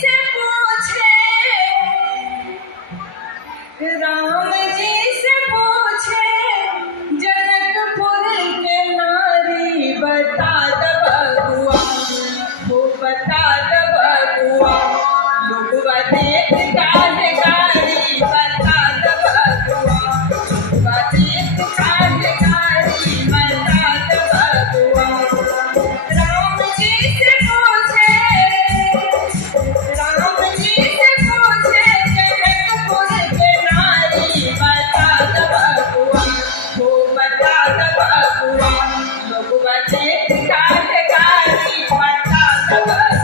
से पूछे, राम जी से पूछे जनकपुर के नारी, बता द बबुआ, वो बता द बबुआ, लोगवा देख काहे गारी, बता द बबुआ, लोगवा देख काहे गारी, बता द बबुआ। राम जी से पूछे, राम जी से पूछे जनकपुर के नारी, बता द बबुआ, वो बता द बबुआ, लोगवा देख काहे गारी, बता द बबुआ।